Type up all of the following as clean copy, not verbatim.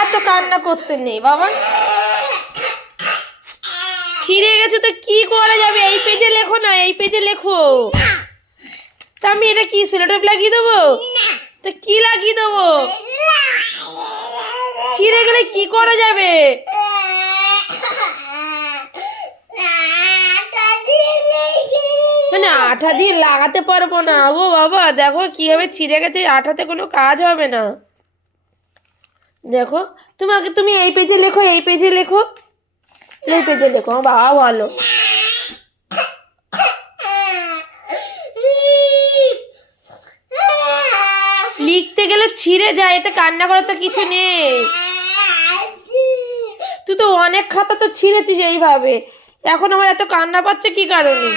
এত কান্না করতে নেই বাবা, ছিঁড়ে গেছে তো কি করা যাবে? এই পেজে লেখো না, এই পেজে লেখো। তা আমি এটা কি সেলোটেপ লাগিয়ে দেবো? তা কি লাগিয়ে দেবো? ছিঁড়ে গেলে কি করা যাবে? মানে আঠা দিয়ে লাগাতে পারবো না গো বাবা। দেখো কিভাবে ছিঁড়ে গেছে, আঠাতে কোনো কাজ হবে না। দেখো তুমি এই পেজে লেখো, এই পেজে লেখো, এই পেজে লেখো। বাবা ভালো লিখতে গেলে ছিঁড়ে যায়, এতে কান্না করার তো কিছু নেই। তুই তো অনেক খাতা তো ছিঁড়েছিস এইভাবে, এখন আমার এত কান্না পাচ্ছে কি কারণে?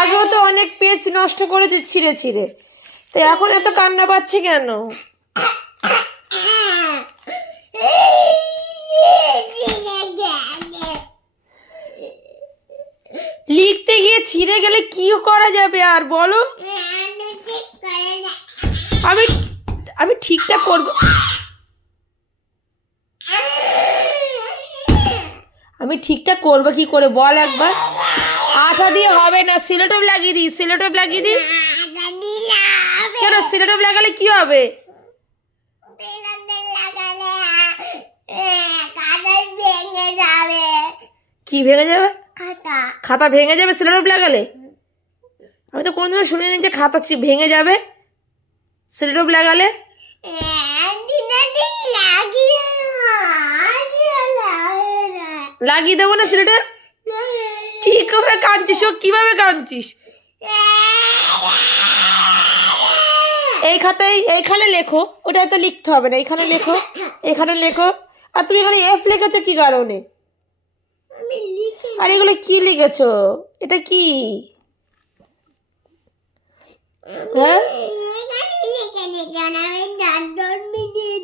আগেও তো অনেক পেজ নষ্ট করেছিস ছিঁড়ে ছিঁড়ে, তো এখন এত কান্না পাচ্ছে কেন? লিখতে গিয়ে ছিঁড়ে গেলে কি করা যাবে আর বলো? আমি আমি ঠিকঠাক করবো, আমি ঠিকঠাক করবো কি করে বল একবার? আঠা দিয়ে হবে না, সেলোটেপ লাগিয়ে দিই, সেলোটেপ লাগিয়ে দিই। কেন সেলোটেপ লাগালে কি হবে? কি ভেঙে যাবে? খাতা ভেঙে যাবে সেলোটেপ লাগালে? আমি তো কোনদিনও শুনিনি যে খাতা ভেঙে যাবে সেলোটেপ লাগালে। লাগিয়ে দেবো না সেলোটেপ? ঠিক করে কাঁদছিস, ও কিভাবে কাঁদছিস? এই খাতায় এইখানে লেখো, ওটা তো লিখতে হবে না, এইখানে লেখো, এখানে লেখো। আর তুমি এখানে এফ লিখেছো কি কারণে? আর এগুলো কি লিখেছো? এটা কি? হ্যাঁ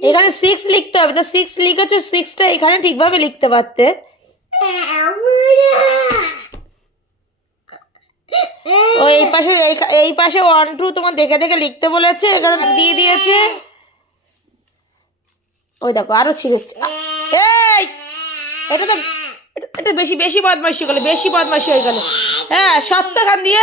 এখানে 6 লিখতে হবে, তো 6 লিখেছো, 6টা এখানে ঠিকভাবে লিখতে পারতে। ও এই পাশে 1 2 তোমার দেখে দেখে লিখতে বলেছে, এখানে দিয়ে দিয়েছে। ওই দেখো আরো ছিঁড়েছে। এই এটা তো এটা বেশি বদমাইশি হয়ে গেল, বেশি বদমাইশি হয়ে গেল। হ্যাঁ সপ্তাহখান দিয়ে